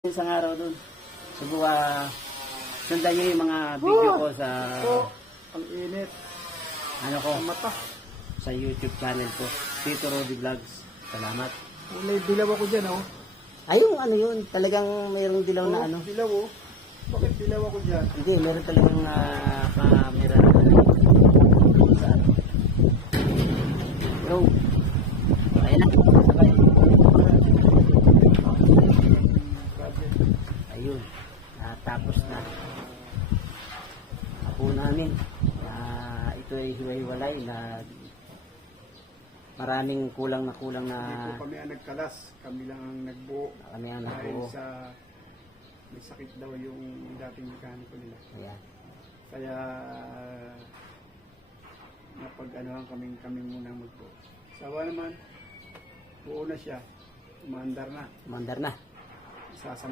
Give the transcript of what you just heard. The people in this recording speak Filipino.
Isang araw doon. Sundan nyo yung mga video ko sa Ang init. ano ko, Ang mata. sa YouTube channel ko, Tito Rodi Vlogs. Salamat. May dilaw ako dyan, oh. Ayun, ano yun, talagang mayroong dilaw na ano. Dilaw, oh. Bakit dilaw ako dyan? Hindi, meron talagang camera na sa ano. Bro, kaya na, sabay. Gadget. Ayun, tapos na. Ako namin, ito ay hiwa-hiwalay na maraming kulang na Hindi po kami ang nagkalas. Kami lang ang nagbuo. kami ang Dahil nakuha. sa may sakit daw yung dating mekaniko nila. Ayan. Kaya napag-anuhan kami muna magbuo. Sawa naman, buo na siya. Umandar na. Mandar na. Sasam